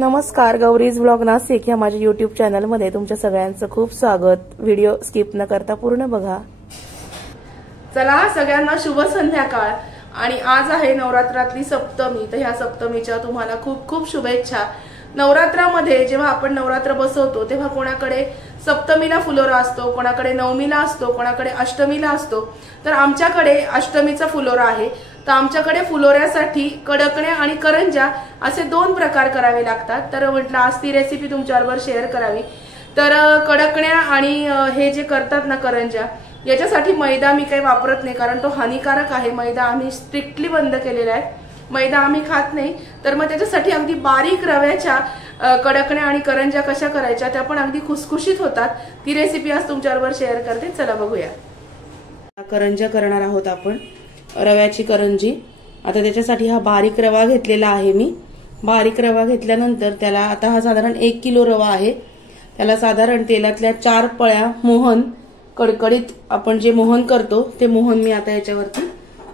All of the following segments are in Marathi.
नमस्कार, गौरीज व्लॉग नाशिक या माझ्या युट्यूब चॅनलमध्ये तुमच्या सगळ्यांचं खूप स्वागत। व्हिडिओ स्किप न करता पूर्ण बघा। चला, सगळ्यांना शुभ संध्याकाळ। आणि आज आहे नवरात्रातली सप्तमी, तर ह्या सप्तमीच्या तुम्हाला खूप खूप शुभेच्छा। नवरात्रामध्ये जेव्हा आपण नवरात्र बसवतो तेव्हा कोणाकडे सप्तमीला फुलोरा असतो, कोणाकडे नवमीला असतो, कोणाकडे अष्टमीला असतो। तर आमच्याकडे अष्टमीचा फुलोरा आहे। तर आमच्याकडे फुलोऱ्यासाठी कडकण्या आणि करंजा असे दोन प्रकार करावे लागतात। तर म्हटलं आज ती रेसिपी तुमच्याबरोबर शेअर करावी। तर कडकण्या आणि हे जे करतात ना करंजा, याच्यासाठी मैदा मी काही वापरत नाही, कारण तो हानिकारक आहे। मैदा आम्ही स्ट्रिक्टली बंद केलेला आहे, मैदा आम्ही खात नाही। तर मग त्याच्यासाठी अगदी बारीक रव्याच्या कडकण्या आणि करंजा कशा करायच्या त्या पण अगदी खुसखुशीत होतात। ती रेसिपी आज तुमच्याबरोबर शेअर करते, चला बघूया। करंजा करणार आहोत आपण, रव्याची करंजी। आता त्याच्यासाठी हा बारीक रवा घेतलेला आहे मी। बारीक रवा घेतल्यानंतर त्याला, आता हा साधारण 1 किलो रवा आहे, त्याला साधारण तेलातल्या 4 पळ्या मोहन, कडकडीत आपण जे मोहन करतो ते मोहन मी आता याच्यावरती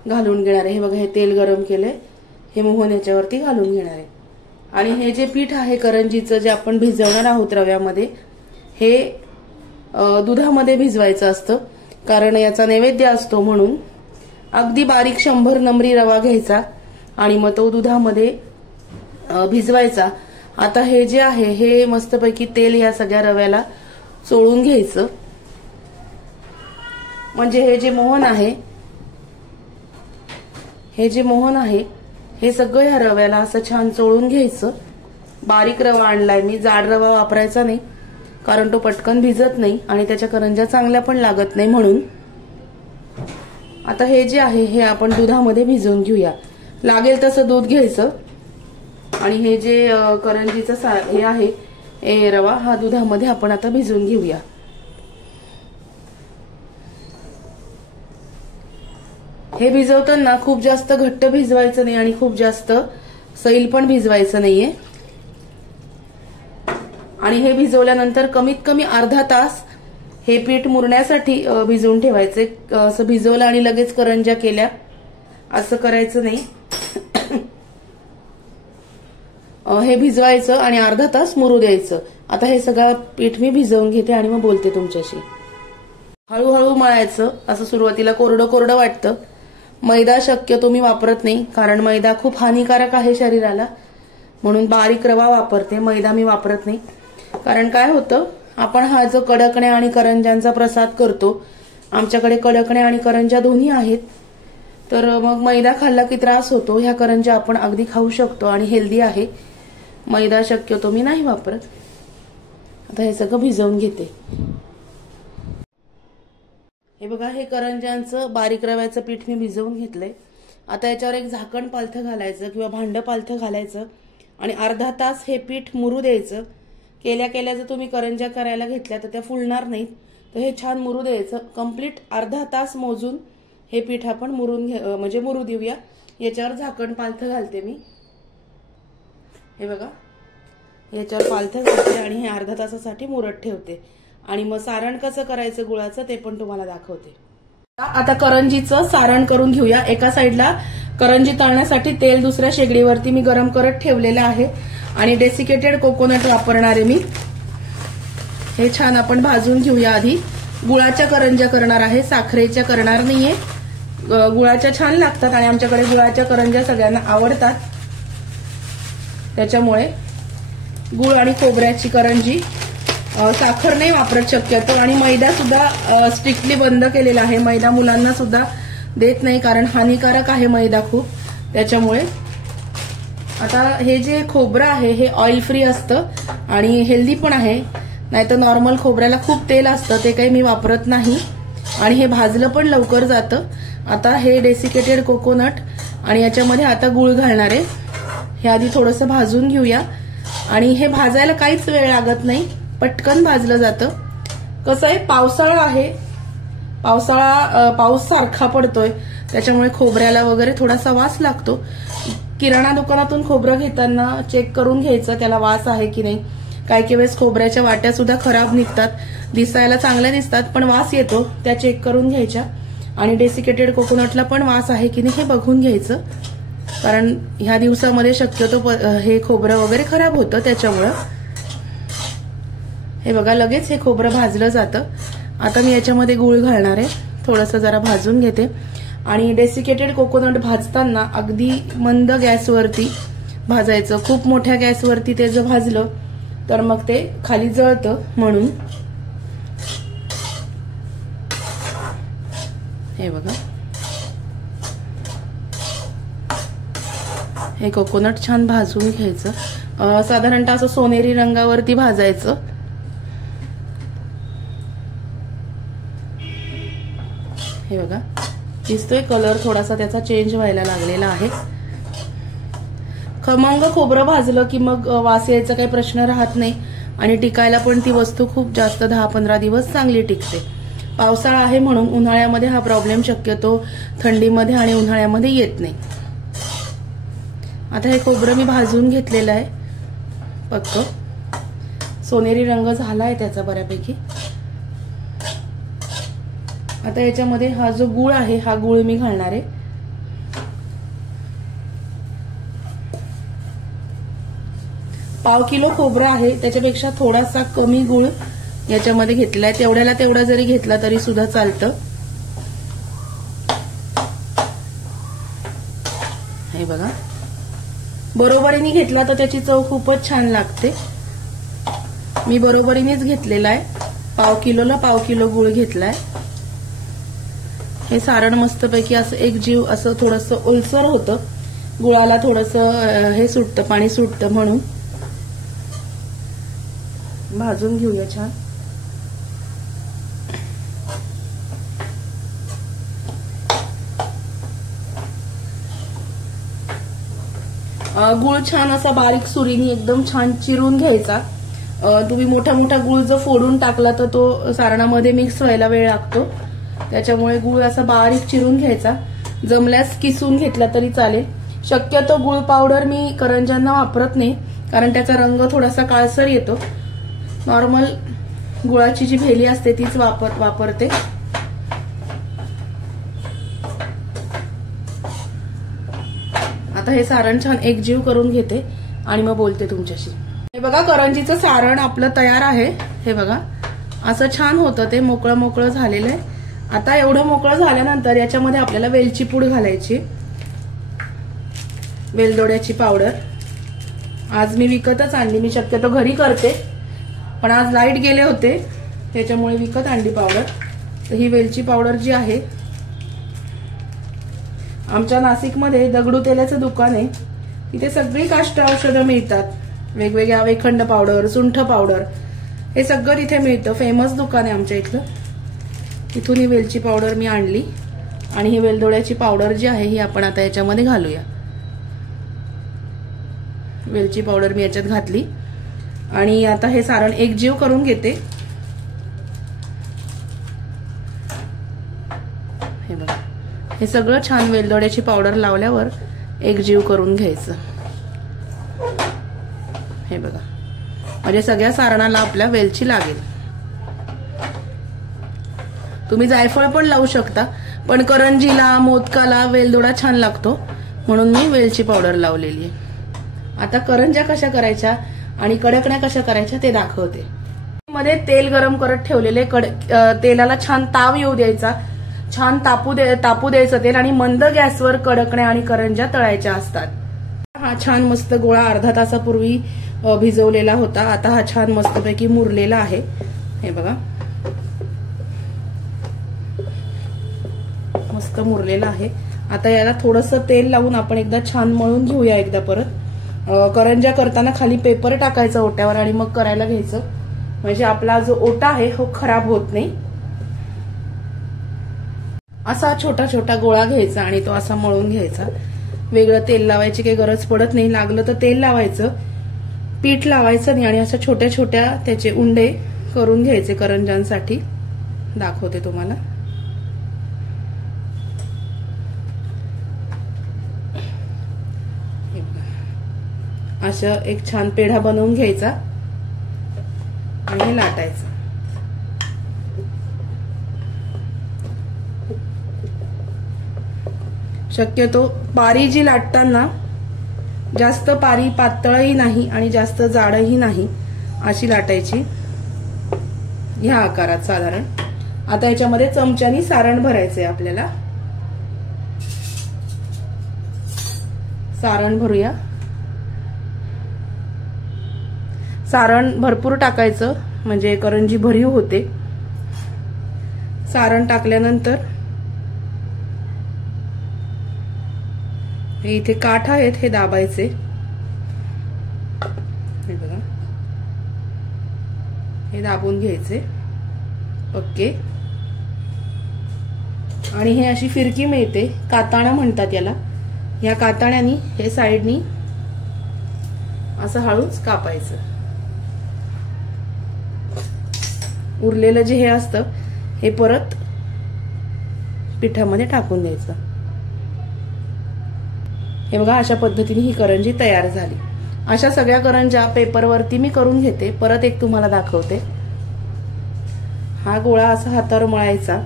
घालून घेणार आहे। हे बघा, हे तेल गरम केलंय, हे मोहन याच्यावरती घालून घेणार आहे। आणि हे जे पीठ आहे करंजीचं, जे आपण भिजवणार आहोत रव्यामध्ये, हे दुधामध्ये भिजवायचं असतं, कारण याचा नैवेद्य असतो म्हणून। अगदी बारीक 100 नम्री रवा घ्यायचा आणि मग तो दुधामध्ये भिजवायचा। आता हे जे आहे हे मस्तपैकी तेल या सगळ्या रव्याला चोळून घ्यायचं, म्हणजे हे जे मोहन आहे हे सगळं ह्या रव्याला असं छान चोळून घ्यायचं। बारीक रवा आणलाय मी, जाड रवा वापरायचा नाही, कारण तो पटकन भिजत नाही आणि त्याच्या करंज्या चांगल्या पण लागत नाही म्हणून। आता हे जे आहे हे आपण दुधामध्ये भिजवून घेऊया। लागेल तसं दूध घ्यायचं आणि हे जे करंजीचं हे आहे रवा, हा दुधामध्ये आपण आता भिजवून घेऊया। हे भिजवताना खूप जास्त घट्ट भिजवायचं नाही आणि खूप जास्त सैल पण भिजवायचं नाहीये। आणि हे भिजवल्यानंतर कमीत कमी अर्धा तास हे पीठ मुरण्यासाठी भिजवून ठेवायचे। असं भिजवलं आणि लगेच करंज्या केल्या असं करायचं नाही। हे भिजवायचं आणि अर्धा तास मुरू द्यायचं। आता हे सगळं पीठ मी भिजवून घेते आणि मग बोलते तुमच्याशी। हळूहळू मळायचं, असं सुरुवातीला कोरडं कोरडं वाटतं। मैदा शक्यतो मी वापरत नाही, कारण मैदा खूप हानिकारक आहे शरीराला, म्हणून बारीक रवा वापरते, मैदा मी वापरत नाही। कारण काय होतं, आपण हा जो कडकण्या आणि करंज्यांचा प्रसाद करतो, आमच्याकडे कडकण्या आणि करंज्या दोन्ही आहेत, तर मग मैदा खाल्ला की त्रास होतो। ह्या करंज्या आपण अगदी खाऊ शकतो आणि हेल्दी आहे, मैदा शक्यतो मी नाही वापरत। आता हे सगळं भिजवून घेते। हे बघा, हे करंज्यांचं बारीक रव्याचं पीठ मी भिजवून घेतलंय। आता याच्यावर एक झाकण पालथं घालायचं किंवा भांडं पालथं घालायचं आणि अर्धा तास हे पीठ मुरू द्यायचं। केल्या केल्या जर तुम्ही करंज्या करायला घेतल्या तर त्या फुलणार नाहीत, तर हे छान मुरू द्यायचं। कंप्लीट अर्धा तास मोजून हे पीठ आपण म्हणजे मुरू देऊया। याच्यावर झाकण पालथं घालते मी, हे बघा, याच्यावर पालथं घालते आणि हे अर्धा तासासाठी मुरत ठेवते। आणि मग सारण कसं करायचं गुळाचं ते पण तुम्हाला दाखवते। आता करंजीचं सारण करून घेऊया। एका साईडला करंजी तळण्यासाठी तेल दुसऱ्या शेगडीवरती मी गरम करत ठेवलेलं आहे आणि डेसिकेटेड कोकोनट वापरणार आहे मी। हे छान आपण भाजून घेऊया आधी। गुळाच्या करंज्या करणार आहे, साखरेच्या करणार नाहीये। गुळाच्या छान लागतात आणि आमच्याकडे गुळाच्या करंज्या सगळ्यांना आवडतात, त्याच्यामुळे गुळ आणि खोबऱ्याची करंजी। साखर नाही वापरत शक्यतो, आणि मैदा सुद्धा स्ट्रिक्टली बंद केलेला आहे। मैदा मुलांना सुद्धा देत नाही, कारण हानिकारक आहे मैदा खूप, त्याच्यामुळे। आता हे जे खोबरं आहे हे ऑइल फ्री असतं आणि हेल्दी पण आहे, नाहीतर नॉर्मल खोबऱ्याला खूप तेल असतं, ते काही मी वापरत नाही। आणि हे भाजलं पण लवकर जातं। आता हे डेसिकेटेड कोकोनट आणि याच्यामध्ये आता गुळ घालणार आहे। हे आधी थोडंसं भाजून घेऊया आणि हे भाजायला काहीच वेळ लागत नाही, पटकन भाजलं जातं। कसं आहे, पावसाळा आहे, पाऊस सारखा पडतोय, त्याच्यामुळे खोबऱ्याला वगैरे थोडासा वास लागतो। किराणा दुकानातून खोबरं घेताना चेक करून घ्यायचं त्याला वास आहे की नाही। काही वेळेस खोबऱ्याच्या वाट्या सुद्धा खराब निघतात, दिसायला चांगल्या दिसतात पण वास येतो, त्या चेक करून घ्यायच्या। आणि डेसिकेटेड कोकोनटला पण वास आहे की नाही हे बघून घ्यायचं। कारण ह्या दिवसामध्ये शक्यतो हे खोबरं वगैरे खराब होतं त्याच्यामुळं. हे बघा लगेच हे खोबरं भाजलं जातं. आता मी याच्यामध्ये गूळ घालणार आहे. थोडंसं जरा भाजून घेते. आणि डेसिकेटेड कोकोनट भाजताना अगदी मंद गॅसवरती भाजायचं. खूप मोठ्या गॅसवरती ते जर भाजलं तर मग ते खाली जळतं म्हणून. हे बघा हे कोकोनट छान भाजून घ्यायचं. साधारणतः असं सोनेरी रंगावरती भाजायचं. हे बघा दिसतोय कलर थोडासा त्याचा चेंज व्हायला लागलेला आहे. खमंग खोबरं भाजलं की मग वास यायचा काही प्रश्न राहत नाही आणि टिकायला पण ती वस्तू खूप जास्त 10-15 दिवस चांगली टिकते. पावसाळा आहे म्हणून उन्हाळ्यामध्ये हा प्रॉब्लेम शक्यतो थंडीमध्ये आणि उन्हाळ्यामध्ये येत नाही. आता हे खोबरं मी भाजून घेतलेलं आहे. पक्क सोनेरी रंग झाला आहे त्याचा बऱ्यापैकी. आता याच्यामध्ये हा जो गूळ आहे हा गूळ मी घालणार आहे. पाव किलो खोबरं आहे त्याच्यापेक्षा थोडासा कमी गूळ याच्यामध्ये घेतला आहे. तेवढ्याला तेवढा जरी घेतला तरी सुद्धा चालतं. हे बघा बरोबरीने घेतला तर त्याची चव खूपच छान लागते. मी बरोबरीनेच घेतलेला आहे. पाव किलोला पाव किलो गूळ घेतलाय. हे सारण मस्तपैकी असं एक जीव असं थोडंसं ओलसर होतं. गुळाला थोडंसं हे सुटतं पाणी सुटतं म्हणून. भाजून घेऊया छान. गुळ छान असा बारीक सुरीने एकदम छान चिरून घ्यायचा. तुम्ही मोठा मोठा गुळ जर फोडून टाकला तर तो सारणामध्ये मिक्स व्हायला वेळ लागतो. त्याच्यामुळे गुळ असा बारीक चिरून घ्यायचा. जमल्यास किसून घेतला तरी चालेल. शक्यतो गुळ पावडर मी करंज्यांना वापरत नाही कारण त्याचा रंग थोडासा काळसर येतो. नॉर्मल गुळाची जी भेली असते तीच वापरते. आता हे सारण छान एकजीव करून घेते आणि मग बोलते तुमच्याशी. हे बघा करंजीचं सारण आपलं तयार आहे. हे बघा असं छान होतं ते मोकळं मोकळं झालेलं आहे. आता एवढं मोकळं झाल्यानंतर याच्यामध्ये आपल्याला वेलची पूड घालायची. वेलदोड्याची पावडर आज मी विकतच आणली. मी शक्यतो घरी करते पण आज लाईट गेले होते त्याच्यामुळे विकत आणली पावडर. तर ही वेलची पावडर जी आहे आमच्या नाशिकमध्ये दगडू तेलाचं दुकान आहे. तिथे सगळी काष्ट औषधं मिळतात. वेगवेगळ्या वेखंड पावडर सुंठ पावडर हे सगळं तिथे मिळतं. फेमस दुकान आहे आमच्या इथलं. तिथून ही वेलची पावडर मी आणली आणि ही वेलदोड्याची पावडर जी आहे ही आपण आता याच्यामध्ये घालूया. वेलची पावडर मी याच्यात घातली आणि आता हे सारण एकजीव करून घेते. हे बघा हे सगळं छान वेलदोड्याची पावडर लावल्यावर एकजीव करून घ्यायचं. हे बघा म्हणजे सगळ्या सारणाला आपल्या वेलची लागेल. तुम्ही जायफळ पण लावू शकता पण करंजीला मोदकाला वेलदोडा छान लागतो म्हणून मी वेलची पावडर लावलेली आहे. आता करंज्या कशा करायच्या आणि कडकण्या कशा करायच्या ते दाखवते. मध्ये तेल गरम करत ठेवलेले तेलाला छान ताव येऊ द्यायचा. छान तापू द्यायचं तेल आणि मंद गॅसवर कडकण्या आणि करंज्या तळायच्या असतात. हा छान मस्त गोळा अर्धा तासापूर्वी भिजवलेला होता. आता हा छान मस्तपैकी मुरलेला आहे. हे बघा मस्त मुरलेला आहे. आता याला थोडंसं तेल लावून आपण एकदा छान मळून घेऊया एकदा परत. करंज्या करताना खाली पेपर टाकायचा ओट्यावर आणि मग करायला घ्यायचं म्हणजे आपला जो ओटा आहे तो खराब होत नाही. असा छोटा छोटा गोळा घ्यायचा आणि तो असा मळून घ्यायचा. वेगळं तेल लावायची काही गरज पडत नाही. लागलं तर तेल लावायचं, पीठ लावायचं नाही आणि अशा छोट्या छोट्या त्याचे उंडे करून घ्यायचे करंज्यांसाठी. दाखवते तुम्हाला. अशा एक छान पेढा बनवून घ्यायचा आणि लाटायचा. शक्यतो पारी जी लाटताना जास्त पारी पातळही नाही आणि जास्त जाडही नाही अशी लाटायची, ह्या आकारात साधारण. आता याच्यामध्ये चमच्यानी सारण भरायचंय आपल्याला. सारण भरूया. सारण भरपूर टाकायचं म्हणजे करंजी भरीव होते. सारण टाकल्यानंतर हे इथे काठ आहेत हे दाबायचे. हे बघा, हे दाबून घ्यायचे ओके. आणि हे अशी फिरकी मिळते, काताणा म्हणतात याला. या काताण्यानी हे साइडनी असं हळूच कापायचं. उरलेलं जे हे असतं हे परत पिठामध्ये टाकून द्यायचं. हे बघा, अशा पद्धतीने ही करंजी तयार झाली. अशा सगळ्या करंज्या पेपरवरती मी करून घेते. परत एक तुम्हाला दाखवते. हा गोळा असा हातावर मळायचा,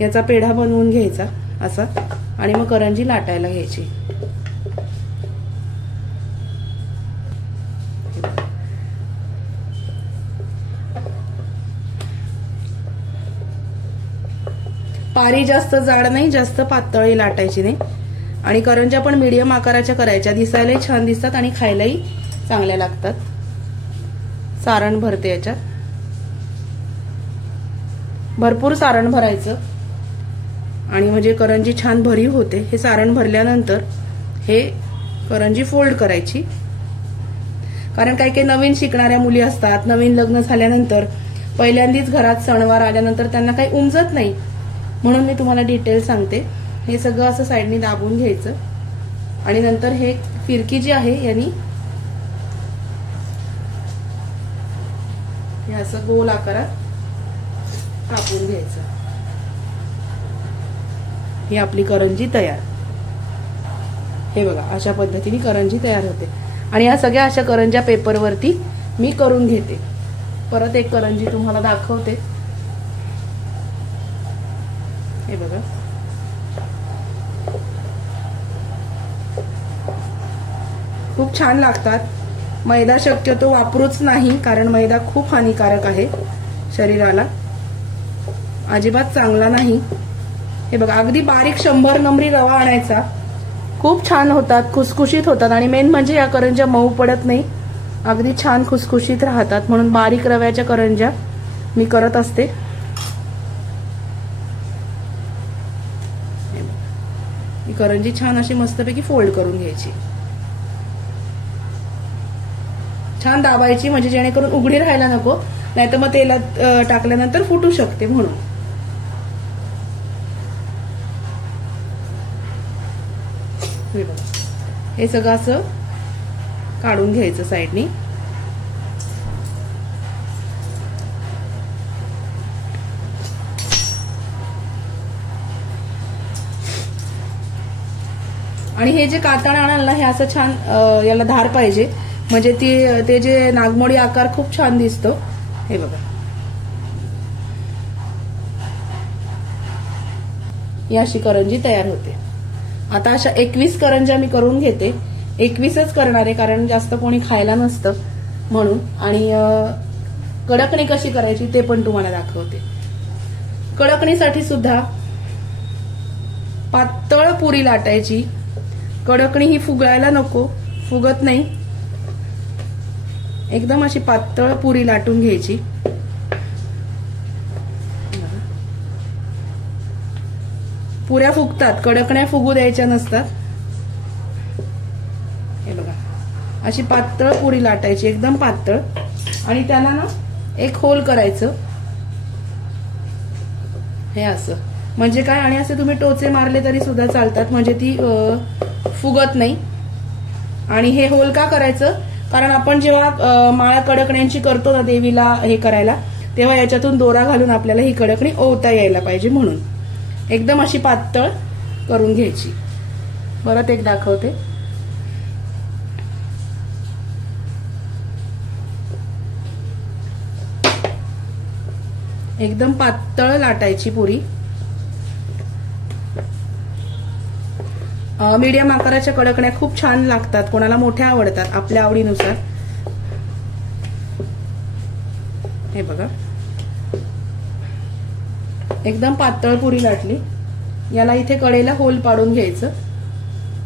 याचा पेढा बनवून घ्यायचा असा, आणि मग करंजी लाटायला घ्यायची. पारी जास्त जाड नाही, जास्त पातळी लाटायची नाही. आणि करंज्या पण मीडियम आकाराच्या करायच्या, दिसायलाही छान दिसतात आणि खायलाही चांगल्या लागतात. सारण भरते याच्यात. भरपूर सारण भरायचं आणि म्हणजे करंजी छान भरीव होते. हे सारण भरल्यानंतर हे करंजी फोल्ड करायची. कारण काही काही नवीन शिकणाऱ्या मुली असतात, नवीन लग्न झाल्यानंतर पहिल्यांदाच घरात सणवार आल्यानंतर त्यांना काही उमजत नाही, म्हणून मी तुम्हाला डिटेल सांगते. हे सगळं असं साइडनी दाबून घ्यायचं आणि नंतर हे फिरकी जी आहे यांनी हे असं गोल आकारात कापून घ्यायचं. ही आपली करंजी तयार. हे बघा, अशा पद्धतीने करंजी तयार होते. आणि या सगळ्या अशा करंज्या पेपरवरती मी करून घेते. परत एक करंजी तुम्हाला दाखवते. हे बघा, खूप छान लागतात. मैदा शक्यतो वापरूच नाही, कारण मैदा खूप हानिकारक आहे शरीराला, अजिबात चांगला नाही. हे बघा, अगदी बारीक 100 नंबरी रवा आणायचा. खूप छान होतात, खुसखुशीत होतात. आणि मेन म्हणजे या करंज्या मऊ पडत नाही, अगदी छान खुसखुशीत राहतात. म्हणून बारीक रव्याच्या करंज्या मी करत असते. ही करंजी छान अशी मस्तपैकी फोल्ड करून घ्यायची. छान दाबायची म्हणजे जेणेकरून उघडी राहायला नको, नाहीतर मग तेलात टाकल्यानंतर फुटू शकते म्हणून. हे सगळं असं काढून घ्यायचं साइडनी. आणि हे जे कातण आणाल ना, हे असं छान याला धार पाहिजे, म्हणजे ते जे नागमोडी आकार खूप छान दिसतो. हे बघा, ही अशी करंजी तयार होते. आता अशा 21 करंज्या मी करून घेते. 21च करणार आहे, कारण जास्त कोणी खायला नसतं म्हणून. आणि कडकणी कशी करायची ते पण तुम्हाला दाखवते. कडकणीसाठी सुद्धा पातळ पुरी लाटायची. कडकणी ही फुगायला नको, फुगत नाही. एकदम अशी पातळ पुरी लाटून घ्यायची. पुऱ्या फुगतात, कडकण्या फुगू द्यायच्या नसतात. हे बघा, अशी पातळ पुरी लाटायची, एकदम पातळ. आणि त्याला ना एक होल करायचं, हे असं. म्हणजे काय, आणि असे तुम्ही टोचे मारले तरी सुद्धा चालतात, म्हणजे ती फुगत नाही. आणि हे होल का करायचं, कारण आपण जेव्हा माळा कडकण्यांची करतो ना देवीला हे करायला, तेव्हा याच्यातून दोरा घालून आपल्याला ही कडकणी ओवता यायला पाहिजे, म्हणून एकदम अशी पातळ करून घ्यायची. परत एक दाखवते. एकदम पातळ लाटायची पुरी. मीडियम आकाराच्या कडकण्या खूप छान लागतात, कोणाला मोठ्या आवडतात, आपल्या आवडीनुसार. हे बघा एकदम पातळ पुरी लाटली. याला इथे कडेला होल पाडून घ्यायचं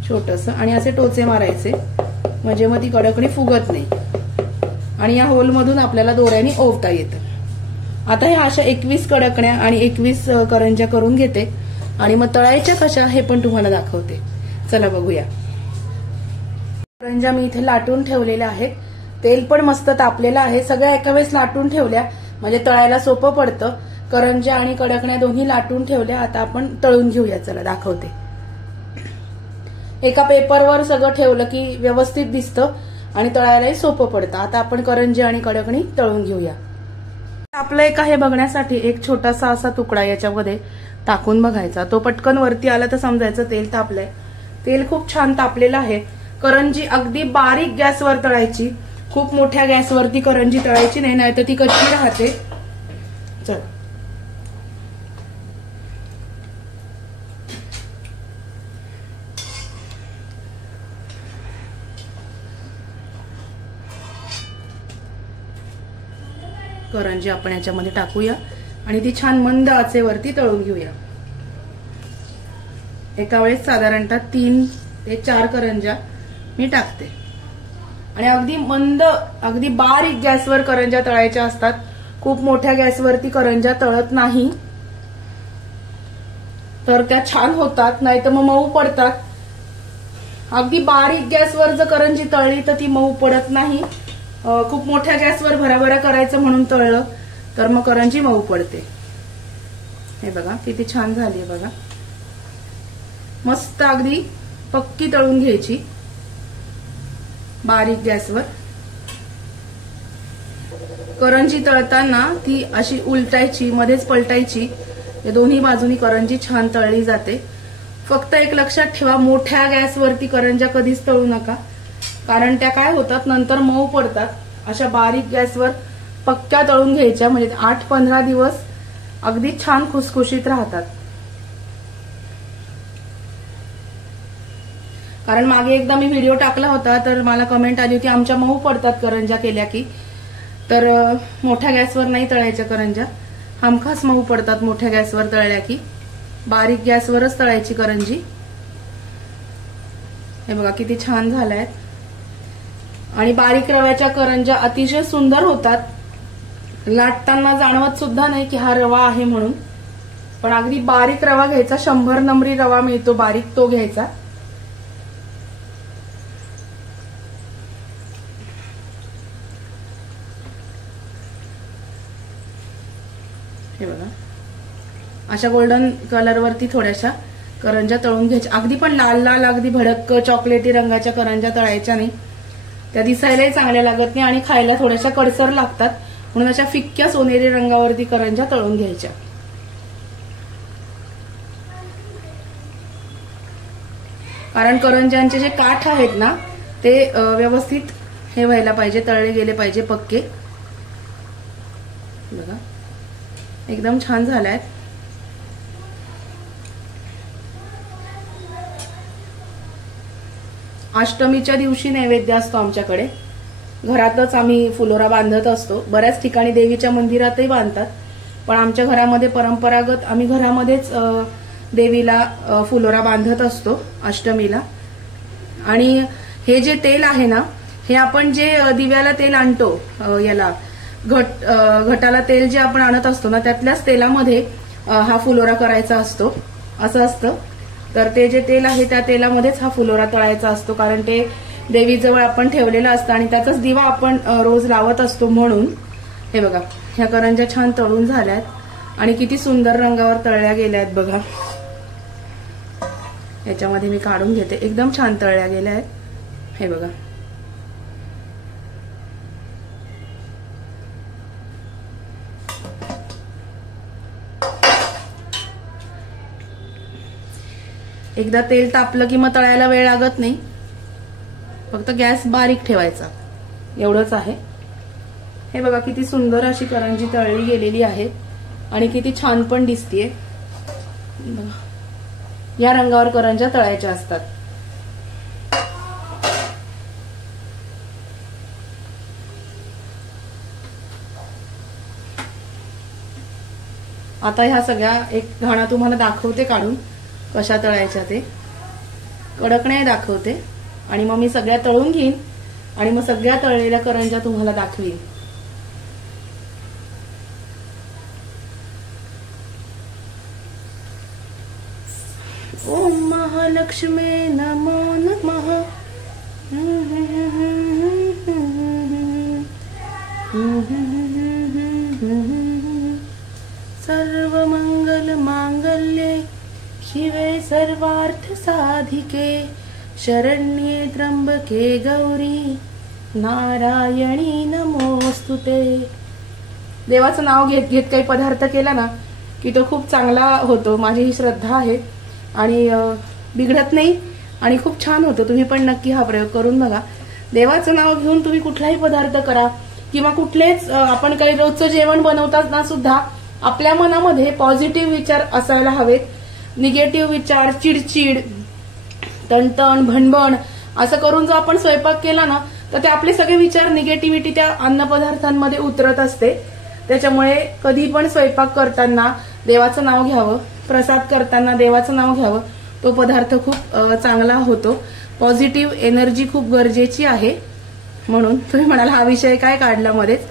छोटस आणि असे टोचे मारायचे, म्हणजे मग ती कडकणी फुगत नाही आणि या होल मधून आपल्याला दोऱ्याने ओवता येतं. आता ह्या अशा 21 कडकण्या आणि 21 करंज्या करून घेते आणि मग तळायच्या कशा हे पण तुम्हाला दाखवते. चला बघूया. करंज्या मी इथे लाटून ठेवलेल्या आहेत. तेल पण मस्त तापलेलं आहे. सगळ्या एका वेळेस लाटून ठेवल्या म्हणजे तळायला सोपं पडतं. करंज्या आणि कडकण्या दोन्ही लाटून ठेवल्या. आता आपण तळून घेऊया. चला दाखवते. एका पेपरवर सगळं ठेवलं की व्यवस्थित दिसतं आणि तळायलाही सोपं पडतं. आता आपण करंजी आणि कडकणी तळून घेऊया. आपलं एक आहे बघण्यासाठी एक छोटासा असा तुकडा याच्यामध्ये टाकून बघायचा. तो पटकन वरती आला तर समजायचं तेल तापलंय. तेल खूप छान तापलेलं आहे. करंजी अगदी बारीक गॅसवर तळायची, खूप मोठ्या गॅसवरती करंजी तळायची नाही, नाहीतर ती कच्ची राहते. चल करंजी आपण याच्यामध्ये टाकूया आणि ती छान मंद आचेवरती तळून घेऊया. एका वेळेस साधारणतः 3 ते 4 करंज्या मी टाकते आणि अगदी मंद अगदी बारीक गॅसवर करंज्या तळायच्या असतात. खूप मोठ्या गॅसवरती करंज्या तळत नाही तर त्या छान होतात, नाही तर मग मऊ पडतात. अगदी बारीक गॅसवर जर करंजी तळली तर ती मऊ पडत नाही. खूप मोठ्या गॅसवर भराभरा करायचं म्हणून तळलं तर मग करंजी मऊ पडते. हे बघा किती छान झाली आहे बघा. मस्त अगदी पक्की तळून घ्यायची बारीक गॅसवर. करंजी तळताना ती अशी उलटायची, मध्येच पलटायची. या दोन्ही बाजूनी करंजी छान तळली जाते. फक्त एक लक्षात ठेवा, मोठ्या गॅसवरती करंज्या कधीच तळू नका, कारण त्या काय होतात नंतर मऊ पडतात. अशा बारीक गॅसवर पक्क्या तळून घ्यायच्या म्हणजे 8-15 दिवस अगदी छान खुसखुशीत राहतात. कारण मागे एकदा मी व्हिडिओ टाकला होता तर मला कमेंट आली होती आमच्या मऊ पडतात करंज्या केल्या की. तर मोठ्या गॅसवर नाही तळायच्या करंज्या, हमखास मऊ पडतात मोठ्या गॅसवर तळल्या की. बारीक गॅसवरच तळायची करंजी. हे बघा किती छान झाल्यात आणि बारीक रव्याच्या करंज्या अतिशय सुंदर होतात. लाटताना जाणवत सुद्धा नाही की हा रवा आहे म्हणून. पण अगदी बारीक रवा घ्यायचा, 100 नंबरी रवा मिळतो बारीक, तो घ्यायचा. हे बघा अशा गोल्डन कलरवरती थोड्याशा करंज्या तळून घ्यायच्या. अगदी पण लाल लाल अगदी भडक चॉकलेटी रंगाच्या करंज्या तळायच्या नाही, त्या दिसायलाही चांगल्या लागत नाही आणि खायला थोड्याशा कडसर लागतात. म्हणून अशा फिक्क्या सोनेरी रंगावरती करंज्या तळून घ्यायच्या. कारण करंज्यांचे जे काठ आहेत ना ते व्यवस्थित हे व्हायला पाहिजे, तळले गेले पाहिजे पक्के. बघा एकदम छान झाल्यात. अष्टमीच्या दिवशी नैवेद्य असतो आमच्याकडे. घरातच आम्ही फुलोरा बांधत असतो. बऱ्याच ठिकाणी देवीच्या मंदिरातही बांधतात, पण आमच्या घरामध्ये परंपरागत आम्ही घरामध्येच देवीला फुलोरा बांधत असतो अष्टमीला. आणि हे जे तेल आहे ना, हे आपण जे दिव्याला तेल आणतो, याला घटाला तेल जे आपण आणत असतो ना, त्यातल्याच तेलामध्ये हा फुलोरा करायचा असतो, असं असतं. तर ते जे तेल आहे त्या तेलामध्येच हा फुलोरा तळायचा असतो, कारण ते देवीजवळ आपण ठेवलेलं असतं आणि त्याचाच दिवा आपण रोज लावत असतो म्हणून. हे बघा ह्या करंज्या छान तळून झाल्यात आणि किती सुंदर रंगावर तळल्या गेल्यात बघा. याच्यामध्ये मी काढून घेते. एकदम छान तळल्या गेल्या आहेत. हे बघा एकदा तेल तापलं की मग तळायला वेळ लागत नाही, फक्त गॅस बारीक ठेवायचा, एवढंच आहे. हे बघा किती सुंदर अशी करंजी तळली गेलेली आहे आणि किती छान पण दिसतीये. या रंगावर करंज्या तळायच्या असतात. आता ह्या सगळ्या एक घाणा तुम्हाला दाखवते काढून कशा तळायच्या ते, कडकण्या दाखवते आणि मग मी सगळ्या तळून घेईन आणि मग सगळ्या तळलेल्या करंज्या तुम्हाला दाखवीन. ओम महालक्ष्मी नमो नमः. सर्व मंगल मांगल्ये शिवे सर्वार्थ साधिके शरण्ये त्र्यंबके गौरी नारायणी नमोस्तुते. देवाचं नाव घेत घेत काही पदार्थ केला ना की तो खूप चांगला होतो. माझी ही श्रद्धा आहे आणि बिघडत नाही आणि खूप छान होतो. तुम्ही पण नक्की हा प्रयोग करून बघा. देवाचं नाव घेऊन तुम्ही कुठलाही पदार्थ करा किंवा कुठलेच आपण काही रोजचं जेवण बनवताना सुद्धा आपल्या मनामध्ये पॉझिटिव्ह विचार असायला हवेत. निगेटिव्ह विचार, चिडचिड, तणतण, भणभण असं करून जर आपण स्वयंपाक केला ना तर ते आपले सगळे विचार, निगेटिव्हिटी त्या अन्नपदार्थांमध्ये उतरत असते. त्याच्यामुळे कधी पण स्वयंपाक करताना देवाचं नाव घ्यावं, प्रसाद करताना देवाचं नाव घ्यावं. तो पदार्थ खूप चांगला होतो. पॉझिटिव्ह एनर्जी खूप गरजेची आहे. म्हणून तुम्ही म्हणाल हा विषय काय काढला मध्येच,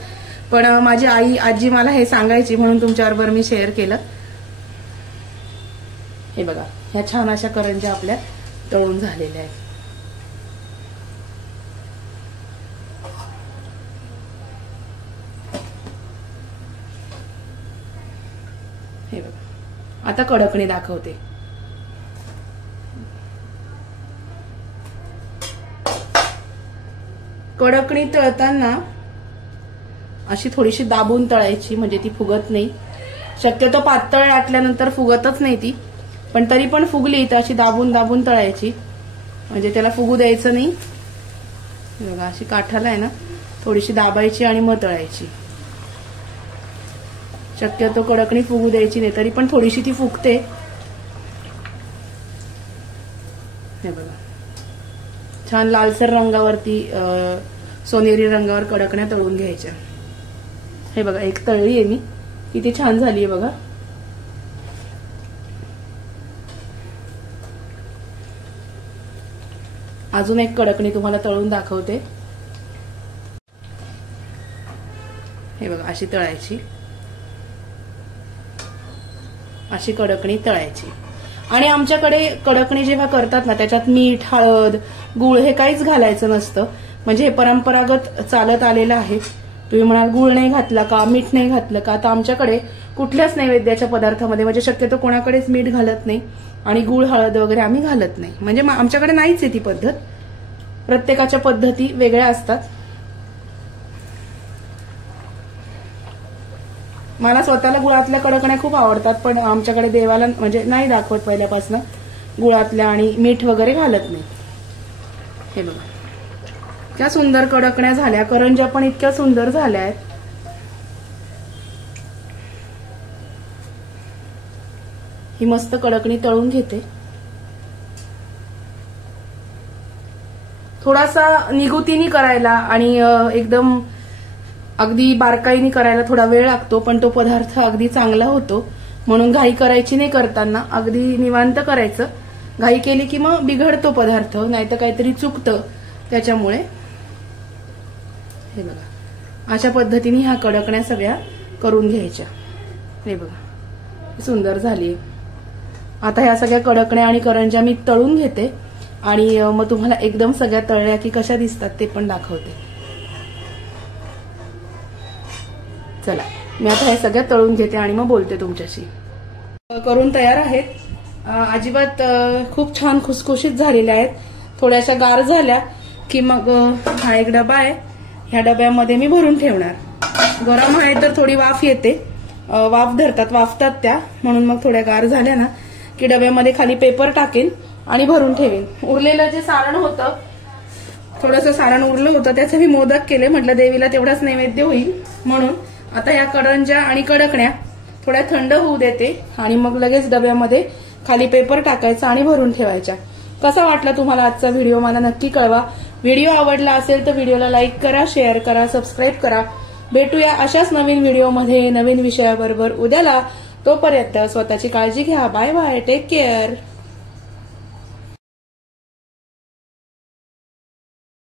पण माझी आई आजी मला हे सांगायची म्हणून तुमच्याबरोबर मी शेअर केलं. हे बघा, ह्या छान अशा करंज्या आपल्या तळून झालेल्या आहेत. हे बघा, आता कडकणी दाखवते. कडकणी तळताना अशी थोडीशी दाबून तळायची म्हणजे ती फुगत नाही. शक्यतो पातळ लाटल्यानंतर फुगतच नाही ती, पण तरी पण फुगली तर अशी दाबून दाबून तळायची म्हणजे त्याला फुगू द्यायचं नाही. बघा, अशी काठाला आहे ना थोडीशी दाबायची आणि मग तळायची. शक्यतो कडकणी फुगू द्यायची नाही, तरी पण थोडीशी ती फुगते. हे बघा, छान लालसर रंगावरती सोनेरी रंगावर कडकण्या तळून घ्यायच्या. हे बघा, एक तळली आहे मी, किती छान झाली आहे बघा. अजून एक कडकणी तुम्हाला तळून दाखवते. हे बघा, अशी तळायची, अशी कडकणी तळायची. आणि आमच्याकडे कडकणी जेव्हा करतात ना त्याच्यात मीठ, हळद, गुळ हे काहीच घालायचं नसतं. म्हणजे हे परंपरागत चालत आलेलं आहे. तुम्ही म्हणाल गुळ नाही घातला का, मीठ नाही घातलं का, तर आमच्याकडे कुठल्याच नैवेद्याच्या पदार्थामध्ये म्हणजे शक्यतो कोणाकडेच मीठ घालत नाही आणि गुळ, हळद वगैरे आम्ही घालत नाही. म्हणजे आमच्याकडे नाहीच आहे ती पद्धत. प्रत्येकाच्या पद्धती वेगळ्या असतात. मला स्वतःला गुळातल्या कडकण्या खूप आवडतात, पण आमच्याकडे देवाला म्हणजे नाही दाखवत पहिल्यापासून गुळातल्या आणि मीठ वगैरे घालत नाही. हे बघा, इतक्या सुंदर कडकण्या झाल्या. करंज्या पण इतक्या सुंदर झाल्या आहेत. ही मस्त कडकणी तळून घेते. थोडासा निगुतीने करायला आणि एकदम अगदी बारकाईने करायला थोडा वेळ लागतो, पण तो पदार्थ अगदी चांगला होतो. म्हणून घाई करायची नाही करताना, अगदी निवांत करायचं. घाई केली की मग बिघडतो पदार्थ, नाहीतर काहीतरी चुकतं. त्याच्यामुळे हे बघा, अशा पद्धतीने ह्या कडकण्या सगळ्या करून घ्यायच्या. हे बघा, सुंदर झाली. आता ह्या सगळ्या कडकण्या आणि करंज्या मी तळून घेते आणि मग तुम्हाला एकदम सगळ्या तळल्या की कशा दिसतात ते पण दाखवते. चला, मी आता हे सगळ्या तळून घेते आणि मग बोलते तुमच्याशी. करून तयार आहेत. अजिबात खूप छान खुसखुशीत झालेल्या आहेत. थोड्याशा गार झाल्या की मग हा एक डबा आहे, ह्या डब्यामध्ये मी भरून ठेवणार. गरम आहे तर थोडी वाफ येते, वाफ धरतात, वाफतात त्या, म्हणून मग थोड्या गार झाल्या ना की डब्यामध्ये खाली पेपर टाकेन आणि भरून ठेवेन. उरलेलं जे सारण होतं, थोडंसं सारण उरलं होतं, त्याचे मी मोदक केले. म्हटलं देवीला तेवढाच नैवेद्य होईल म्हणून. आता या करंज्या आणि कडकण्या थोड्या थंड होऊ देते आणि मग लगेच डब्यामध्ये खाली पेपर टाकायचा आणि भरून ठेवायच्या. कसा वाटला तुम्हाला आजचा व्हिडिओ मला नक्की कळवा. व्हिडिओ आवडला असेल तर व्हिडिओला लाईक करा, शेअर करा, सबस्क्राईब करा. भेटूया अशाच नवीन व्हिडिओमध्ये नवीन विषयाबरोबर उद्याला. तोपर्यंत स्वतःची काळजी घ्या. Bye bye, take care.